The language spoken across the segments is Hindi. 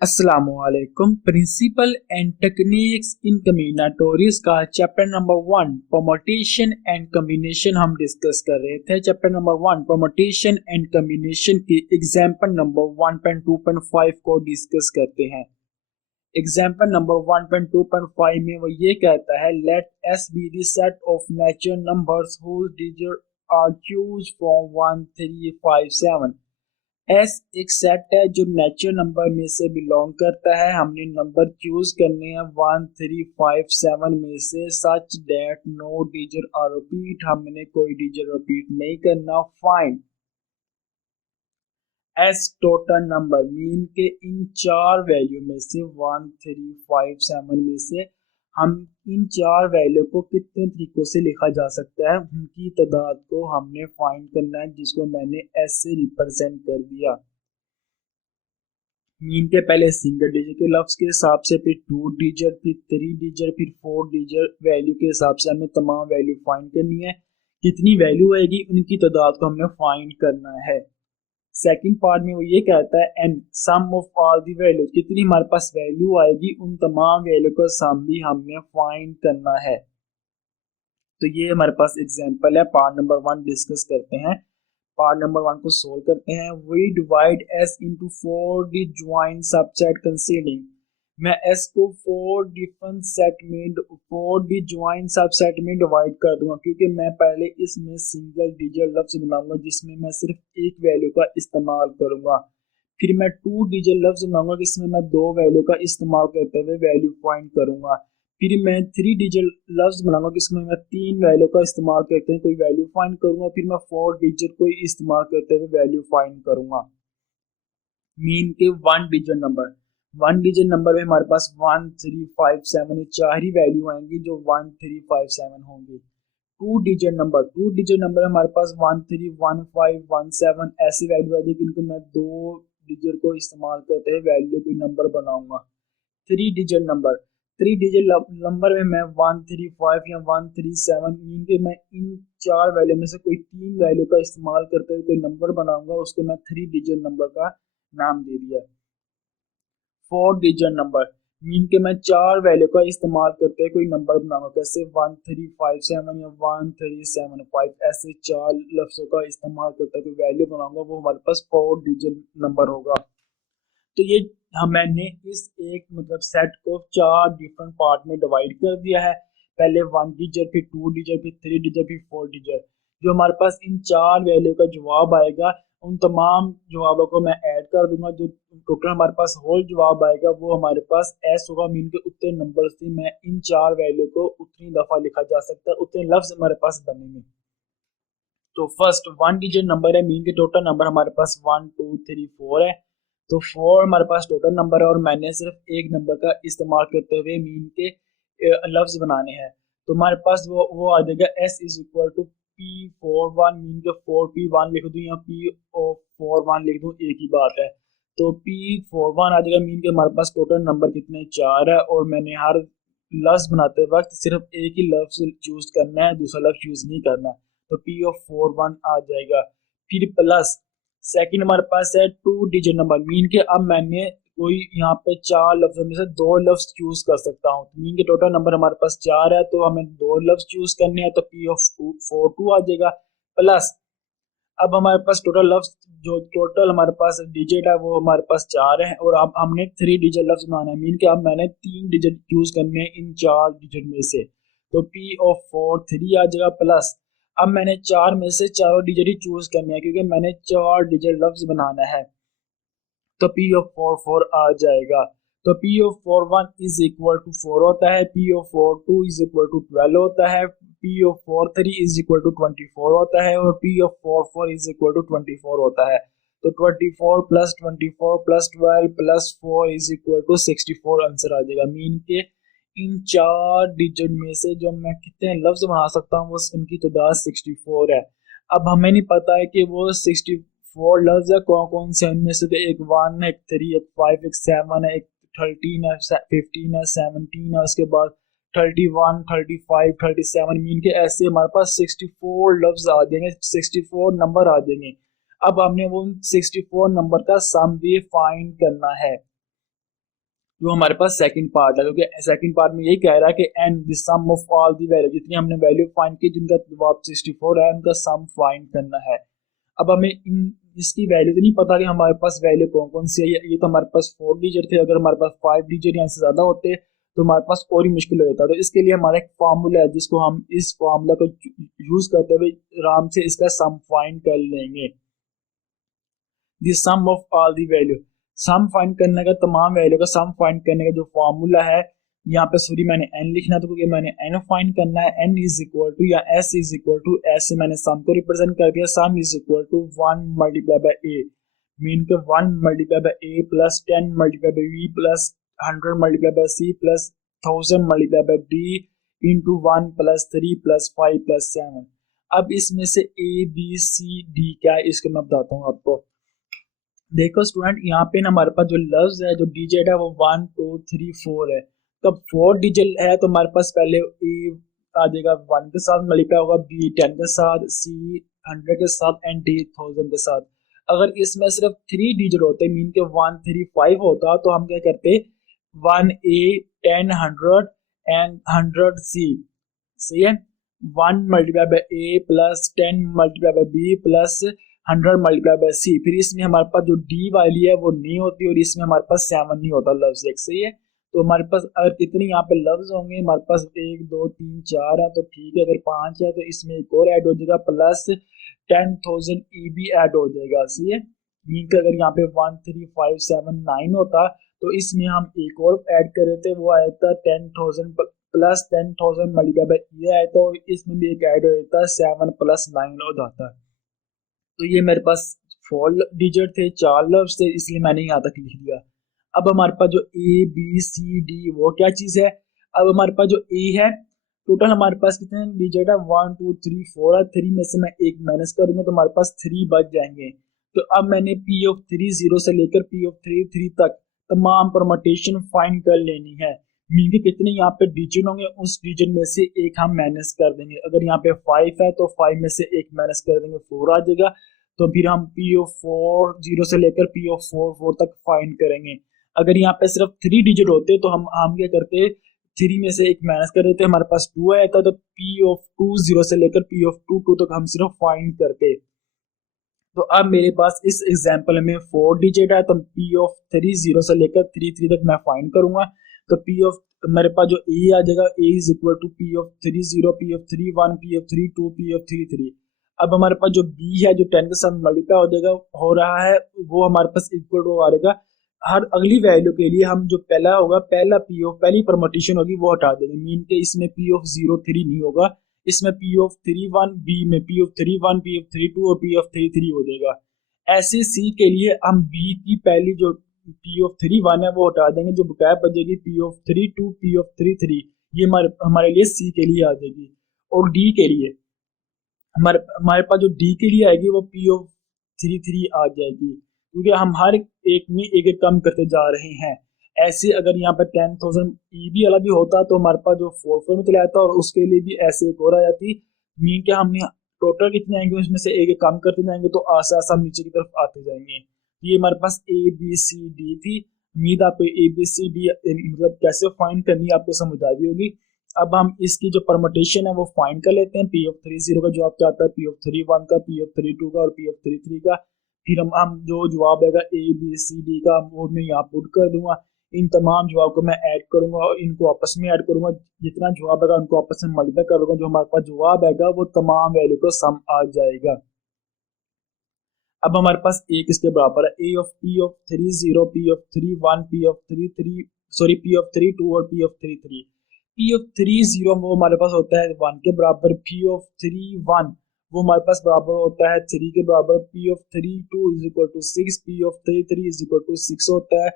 अस्सलामुअलैकुम। प्रिंसिपल एंड टेक्निक्स इन कम्बिनेटोरिक्स का chapter number 1 permutation and combination हम डिस्कस कर रहे थे। Chapter number 1 permutation and combination के एग्जांपल नंबर 1.2.5 को डिस्कस करते हैं। एग्जांपल नंबर 1.2.5 में वो ये कहता है, let S be the set of natural numbers whose digit are choose from 1 3 5 7। S एक सेट है जो नेचुरल नंबर में से बिलोंग करता है। हमने नंबर चूज करने हैं 1 3 5 7 में से, such that no digit are repeat. हमने कोई डिजिट रिपीट नहीं करना। Find S total number, mean के इन चार वैल्यू में से 1 3 5 7 में से हम इन चार वैल्यू को कितने तरीकों से लिखा जा सकता है, उनकी तादाद को हमने फाइंड करना है, जिसको मैंने एस से रिप्रेजेंट कर दिया। मीन के पहले सिंगल डिजिट के लफ्ज के हिसाब से, फिर 2 डिजिट, फिर 3 डिजिट, फिर 4 डिजिट वैल्यू के हिसाब से हमें तमाम वैल्यू फाइंड करनी है। कितनी वैल्यू आएगी उनकी तादाद को हमने फाइंड करना है। सेकंड पार्ट में वो ये कहता है and sum of all the value, कितनी हमारे पास वैल्यू आएगी उन तमाम वैल्यू का सम भी हमने फाइंड करना है। तो ये हमारे पास एग्जांपल है। पार्ट नंबर 1 डिस्कस करते हैं। पार्ट नंबर 1 को सोल्व करते हैं। We divide S into 4 disjoint subset considering. मैं एस को 4 डिफरेंट सेट में 4 दी ज्वाइंट सबसेट में डिवाइड कर दूंगा, क्योंकि मैं पहले इसमें सिंगल डिजिट लफ्ज बनाऊंगा जिसमें मैं सिर्फ एक वैल्यू का इस्तेमाल करूंगा। फिर मैं 2 डिजिट लफ्ज बनाऊंगा जिसमें मैं 2 वैल्यू का इस्तेमाल करते हुए वैल्यू फाइंड करूंगा। फिर मैं 3 डिजिट लफ्ज बनाऊंगा जिसमें मैं 3 वैल्यू का इस्तेमाल करते हुए कोई वैल्यू फाइंड करूंगा। फिर मैं 4 डिजिट को इस्तेमाल करते हुए वैल्यू फाइंड करूंगा। मीन के 1 डिजिट नंबर, 1 डिजिट नंबर में हमारे पास 1 3 5 7 ये चार ही वैल्यू आएंगी जो 1 3 5 7 होंगी। 2 डिजिट नंबर, 2 डिजिट नंबर हमारे पास 1 3 1 5 1 7 ऐसी वैल्यू आएगी जिनको मैं 2 डिजिट को इस्तेमाल करते हुए वैल्यू कोई नंबर बनाऊंगा। 3 डिजिट नंबर, 3 डिजिट नंबर में मैं 1 3 5 या 1 3 7 मीन के मैं इन चार वैल्यू में से कोई 3 वैल्यू का इस्तेमाल करते हुए कोई नंबर बनाऊंगा, उसको मैं 3 डिजिट नंबर का नाम दे दिया। 4 डिजिट नंबर, मीन के मैं चार वैल्यू का इस्तेमाल करते हुए कोई नंबर बनाऊंगा, कैसे 1 3 5 7 या 1 3 7 5, ऐसे चार लफ्जों का इस्तेमाल करते हुए वैल्यू बनाऊंगा, वो हमारे पास 4 डिजिट नंबर होगा। तो ये मैंने इस एक मतलब सेट को चार डिफरेंट पार्ट में डिवाइड कर दिया है। पहले 1 डिजिट, फिर 2 डिजिट, फिर 3 डिजिट, फिर 4 डिजिट। जो हमारे पास इन चार वैल्यू का जवाब आएगा उन तमाम जवाबों को मैं ऐड कर दूंगा। जो टोटल हमारे पास होल जवाब आएगा वो हमारे पास एस होगा। मीन के उतने नंबर से मैं इन चार वैल्यू को उतनी दफा लिखा जा सकता है, उतने लफ्ज हमारे पास बनेंगे। तो फर्स्ट 1 डिजिट नंबर है, मीन के टोटल नंबर हमारे पास 1 2 3 4 है। तो 4 हमारे पास टोटल नंबर है और मैंने सिर्फ एक नंबर का इस्तेमाल करते हुए मीन के लफ्ज बनाने हैं। तो हमारे पास वो आ जाएगा S is equal to P41, mean के 4P1 लिख दूं या P41 लिख दूं, एक ही बात है। तो P41 आ जाएगा। मीन के हमारे पास टोटल नंबर कितने, 4 है, और मैंने हर लफ्ज बनाते वक्त सिर्फ एक ही लफ्ज चूज करना है, दूसरा लफ्ज चूज नहीं करना। तो P41 आ जाएगा। फिर प्लस सेकंड हमारे पास है 2 डिजिट नंबर, मीन के अब मैंने कोई यहाँ पे चार लफ्जों में से दो लफ्ज चूज कर सकता हूँ। मीन के टोटल नंबर हमारे पास 4 है, तो हमें दो लफ्ज चूज करने हैं, तो P42 आ जाएगा। प्लस अब हमारे पास टोटल लफ्ज जो टोटल हमारे पास डिजिट है वो हमारे पास 4 है, और अब हमने 3 डिजिट लफ्ज बनाना है। मीन के अब मैंने 3 डिजिट चूज करने हैं इन चार डिजिट में से, तो P43 आ जाएगा। प्लस अब मैंने चार में से चारों डिजिट ही चूज करने हैं क्योंकि मैंने 4 डिजिट लफ्ज बनाना है, तो P44 आ जाएगा। तो P41 इज इक्वल टू 4 होता है, P42 इज इक्वल टू 12 होता है, P43 इज इक्वल टू 24 होता है, और P44 इज इक्वल टू 24 होता है। तो 24 plus 24 plus 12 plus 4 is equal to 64 answer आ जाएगा। मीन के इन चार डिजिट में से जो मैं कितने लफ्ज बना सकता हूँ वो उनकी तादाद 64 है। अब हमें नहीं पता है कि वो 64 लफ्ज है कौन कौन से, उनमें से तो एक 1 है, एक 3, एक 5, एक 7 है, एक 13 है, 15 है, 17 है, उसके बाद 31 35 37, मीन के ऐसे हमारे पास 64 लफ्ज आ जाएंगे, 64 नंबर आ जाएंगे। अब हमने वो 64 नंबर का सम भी फाइंड करना है। जो हमारे पास सेकंड पार्ट है, क्योंकि सेकंड पार्ट में यही कह रहा है कि and the sum of all the value, जितनी हमने वैल्यू फाइंड की जिनका जवाब 64 है उनका सम फाइंड करना है। अब हमें इसकी वैल्यू तो नहीं पता कि हमारे पास वैल्यू कौन कौन सी है। ये तो हमारे पास 4 डिजिट थे, अगर हमारे पास 5 डिजिट या से ज्यादा होते तो हमारे पास और ही मुश्किल हो जाता। तो इसके लिए हमारा एक फार्मूला है जिसको हम इस फार्मूला को यूज करते हुए आराम से इसका सम फाइंड कर लेंगे। The sum of all the value, sum find करने का, तमाम वैल्यू का सम फाइंड करने का जो फार्मूला है, यहाँ पे सॉरी मैंने n लिखना था क्योंकि मैंने n फाइंड करना है। n इज इक्वल टू या s is equal to, s से मैंने सम को रिप्रेजेंट कर दिया, sum is equal to 1 multiply by a, mean के 1 multiply by a plus 10 multiply by b plus 100 multiply by c plus 1000 multiply by d into 1 plus 3 plus 5 plus 7। अब इसमें से a b c d क्या है इसको मैं बताता हूँ आपको। देखो स्टूडेंट, यहाँ पे ना हमारे पास जो लफ्ज है, जो डिजिट है वो 1 2 3 4 है। तब 4 डिजिट है तो हमारे पास पहले ए आ जाएगा 1 के साथ, मल्टीप्लाई होगा बी 10 के साथ, सी 100 के साथ एंड डी 1000 के साथ। अगर इसमें सिर्फ 3 डिजिट होते मीन के 1 3 5 होता तो हम क्या करते 1 ए 10 100 एंड 100 सी, सही है। 1 multiply by A plus 10 multiply by B plus 100 multiply by C. फिर इसमें हमारे पास जो डी वाली है वो नहीं होती और इसमें हमारे पास 7 नहीं होता लफ्ज एक, सही है। तो हमारे पास अगर कितने यहाँ पे लफ्ज होंगे, हमारे पास 1 2 3 4 है तो ठीक है, अगर 5 है तो इसमें एक और ऐड हो जाएगा प्लस 10,000 ई भी ऐड हो जाएगा, सही है। मीन का अगर यहाँ पे 1 3 5 7 9 होता तो इसमें हम एक और ऐड कर रहे थे, वो आया था 10,000 प्लस 10,000 मल्टीप्लाई बाय ये आया तो इसमें भी एक ऐड हो जाता है 7 प्लस 9 हो जाता है। तो ये मेरे पास 4 डिजिट थे, 4 लफ्ज थे, इसलिए मैंने यहाँ तक लिख दिया। अब हमारे पास जो ए बी सी डी वो क्या चीज है। अब हमारे पास जो ए है, टोटल हमारे पास कितने डिजिट है 1 2 3 4 है। 3 में से मैं एक माइनस करूंगा तो हमारे पास 3 बच जाएंगे। तो अब मैंने पी ऑफ 3 0 से लेकर पी ऑफ 3 3 तक तमाम परमुटेशन फाइंड कर लेनी है। मीन के कितने यहाँ पे डिजिट होंगे उस डिजिट में से एक हम माइनस कर देंगे। अगर यहाँ पे 5 है तो 5 में से एक माइनस कर देंगे, 4 आ जाएगा। तो फिर हम पी ऑफ 4 0 से लेकर पी ऑफ 4 4 तक फाइंड करेंगे। अगर यहाँ पे सिर्फ 3 डिजिट होते तो हम क्या करते 3 में से एक माइनस कर देते, हमारे पास 2 आया था तो पी ऑफ 2 0 से लेकर पी ऑफ 2 2 तक हम सिर्फ फाइंड करते। तो अब मेरे पास इस एग्जांपल में 4 डिजिट है तो पी ऑफ 3 0 से लेकर 3 3 तक मैं फाइंड करूंगा। तो पी ऑफ मेरे पास जो ए आ जाएगा A is equal to P of 3 0 P of 3 1 P of 3 2 P of 3 3। अब हमारे पास जो बी है जो 10 के साथ मल्टीप्लाई हो जाएगा हो रहा है वो हमारे पास इक्वल टू आ जाएगा। हर अगली वैल्यू के लिए हम जो पहला होगा पहला पी ऑफ पहली परमुटेशन होगी वो हटा देंगे। मीन के इसमें पी ऑफ 0 3 नहीं होगा, इसमें पी ऑफ 3 1 बी में पी ऑफ 3 1 पी ऑफ 3 2 और पी ऑफ 3 3 हो जाएगा। ऐसे सी के लिए हम बी की पहली जो पी ऑफ 3 1 है वो हटा देंगे, जो बकाया बचेगी पी ऑफ 3 2 पी ऑफ 3 3, ये हमारे लिए सी के लिए आ जाएगी। और डी के लिए हमारे पास जो डी के लिए आएगी वो पी ऑफ 3 3 आ जाएगी, क्योंकि हम हर एक में एक एक कम करते जा रहे हैं। ऐसे अगर यहाँ पर 10,000 ई बी वाला भी होता तो हमारे पास जो 4 4 में चला जाता और उसके लिए भी ऐसे एक और आ जाती। मीन के हमने टोटल कितने आएंगे उसमें से एक एक कम करते जाएंगे तो आस्ते आस्ते हम नीचे की तरफ आते जाएंगे। ये हमारे पास ए बी सी डी थी। उम्मीद आपको ए बी सी डी मतलब कैसे फाइंड करनी है आपको समझ आ गई होगी। अब हम इसकी जो परमुटेशन है वो फाइंड कर लेते हैं। पी ऑफ 3 0 का जवाब क्या आता है, पी ऑफ 3 1 का, पी ऑफ 3 2 का और पी ऑफ 3 3 का। फिर हम जो जवाब आएगा ए बी सी डी का वो मैं यहाँ पुट कर दूंगा। इन तमाम जवाब को मैं ऐड करूंगा और इनको आपस में ऐड करूंगा। जितना जवाब आएगा उनको आपस में मल्टीप्लाई करूंगा, जो हमारे पास जवाब आएगा वो तमाम वैल्यू को सम आ जाएगा। अब हमारे पास ए किसके बराबर है, A of P of 3 0 P of 3 1 P of 3 3 sorry P of 3 2 और पी ऑफ 3 3। पी ऑफ 3 0 वो हमारे पास होता है 1 के बराबर। पी ऑफ 3 1 वो हमारे पास बराबर होता है 3 के बराबर। P of 3 2 is equal to 6, P of 3 3 is equal to 6 होता है।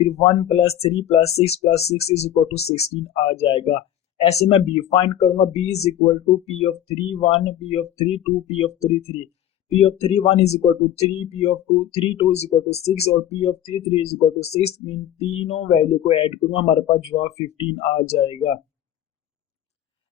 फिर 1 plus 3 plus 6 plus 6 is equal to 16 आ जाएगा। ऐसे मैं बी फाइंड करूंगा, B is equal to P of 3 1 P of 3 2 P of 3 3। P of 3 1 is equal to 3, P of 2 3 2 is equal to 6 और P of 3 3 is equal to 6। Mean तीनों वैल्यू को ऐड करूंगा, हमारे पास जवाब 15 आ जाएगा।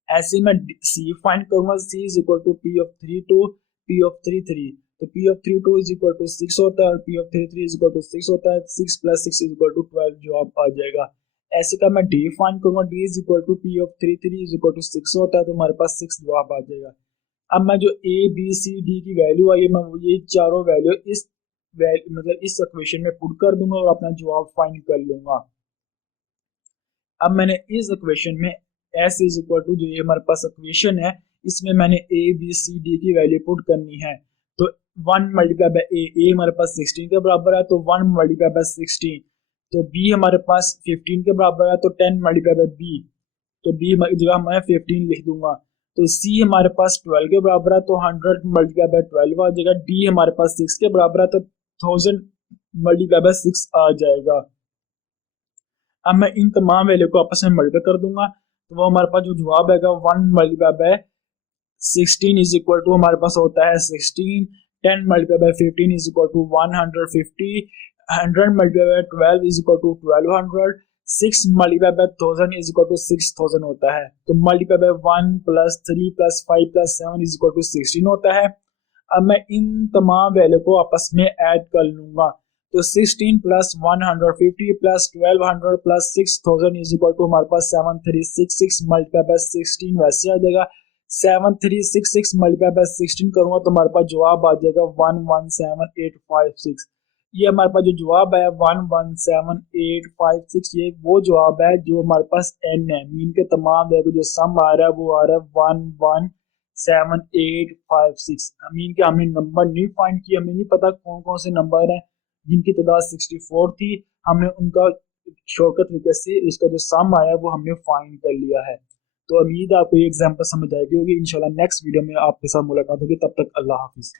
ऐसे मैं सी फाइंड करूंगा, C is equal to P of 3 2 P of 3 3। तो P of 32 is equal to 6 होता है और P of 33 is equal to 6 होता है। 6 प्लस 6 इज इक्वल टू 12 जवाब आ जाएगा। ऐसे का मैं डी फाइंड करूंगा, D is equal to P of 33 is equal to 6 होता है, तो हमारे पास 6 जवाब आ जाएगा। अब मैं जो ए बी सी डी की वैल्यू आई है, मैं ये चारों वैल्यू इस मतलब इस इक्वेशन में पुट कर दूंगा और अपना जवाब फाइंड कर लूंगा। अब मैंने इस इक्वेशन में s इज इक्वल टू जो ये हमारे पास इक्वेशन है, इसमें मैंने a b c d की वैल्यू पुट करनी है। तो 1 मल्टीप्लाई बाय a हमारे पास 16 के बराबर है, तो 1 मल्टीप्लाई बाय 16। तो b हमारे पास 15 के बराबर है, तो 10 मल्टीप्लाई बाय b, तो b की जगह मैं 15 लिख दूंगा। तो c हमारे पास 12 के बराबर है, तो 100 मल्टीप्लाई बाय 12 आ जाएगा। d हमारे पास 6 के बराबर है, तो 1000 मल्टीप्लाई बाय 6 आ जाएगा। अब मैं इन तमाम वैल्यू को आपस में मल्टीप्लाई कर दूंगा, तो वो हमारे पास जो जवाब आएगा 1 multiply by 16 is equal to हमारे पास होता है 16। 10 multiply by 15 is equal to 150। 100 multiply by 12 is equal to 1200। 6 multiply by 1000 is equal to 6000 होता है। तो multiply by 1 plus 3 plus 5 plus 7 is equal to 16 होता है। अब मैं इन तमाम वैल्यू को आपस में ऐड कर लूंगा, तो 16 plus 150 plus 1200 plus 6000 is equal to हमारे पास 7366 मल्टीप्लाई बाय 16 वैसे आ जाएगा। 7366 मल्टीप्लाई बाय 16 करूंगा तो हमारे पास जवाब आ जाएगा 117856। ये हमारे पास जो जवाब है 117856, ये वो जवाब है जो हमारे पास n है। मीन के तमाम वैल्यू जो सम आ रहा है वो आ रहा है 117856। मीन के हमने नंबर नहीं फाइंड किया, हमें नहीं पता कौन कौन से नंबर हैं जिनकी तादाद 64 थी, हमने उनका शॉर्टकट तरीके से इसका जो सम आया वो हमने फाइंड कर लिया है। तो उम्मीद है आपको ये एग्जांपल समझ आएगी होगी। इंशाल्लाह नेक्स्ट वीडियो में आपके साथ मुलाकात होगी, तब तक अल्लाह हाफिज।